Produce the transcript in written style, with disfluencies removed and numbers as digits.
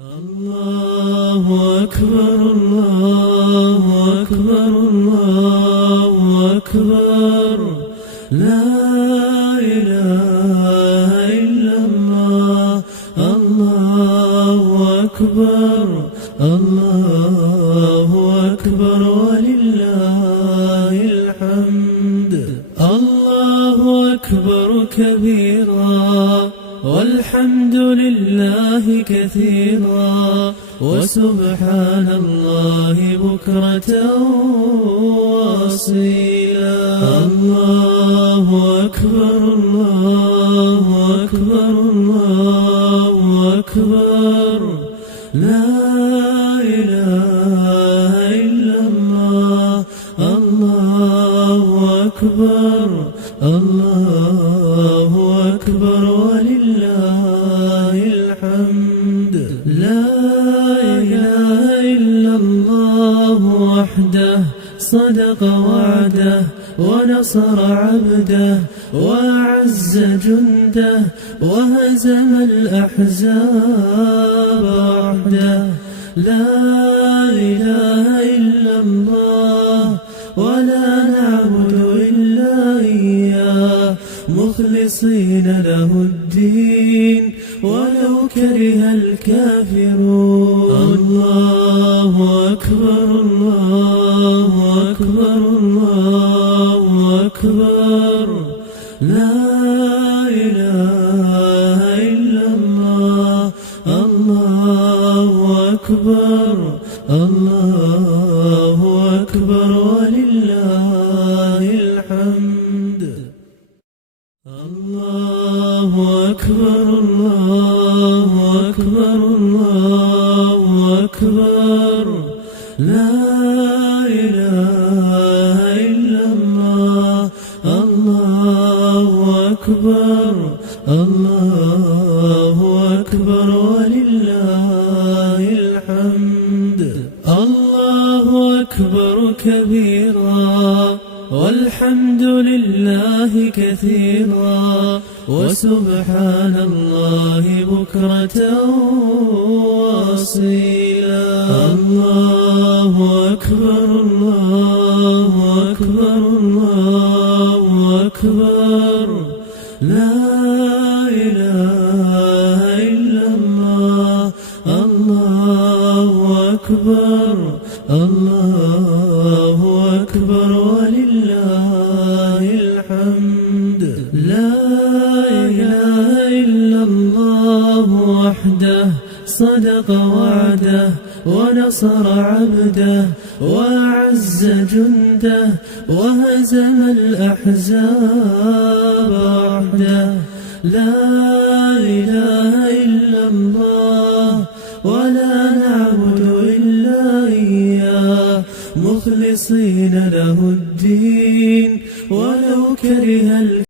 الله أكبر الله أكبر الله أكبر لا إله إلا الله الله أكبر الله أكبر ولله الحمد الله أكبر كبيرا والحمد لله كثيرا وسبحان الله بكرة وأصيلا الله أكبر الله أكبر الله أكبر لا إله إلا الله الله أكبر الله أكبر ولله الحمد لا إله إلا الله وحده صدق وعده ونصر عبده وأعز جنده وهزم الأحزاب وحده لا إله إلا الله ولا نعبد إلا إياه مخلصين له الدين ولو كره الكافرون الله أكبر الله أكبر الله أكبر لا إله إلا الله الله أكبر الله أكبر ولله الحمد الله أكبر الله أكبر الله أكبر لا إله إلا الله الله أكبر الله أكبر ولله الحمد الله أكبر كبيرا والحمد لله كثيرا وسبحان الله بكرة وأصيلا الله أكبر الله أكبر الله أكبر لا إله إلا الله الله أكبر الله أكبر ولله الحمد لا إله إلا الله وحده صدق وعده ونصر عبده وأعز جنده وهزم الأحزاب وحده لا إله إلا الله ولا نعبد إلا إياه مخلصين له الدين ولو كره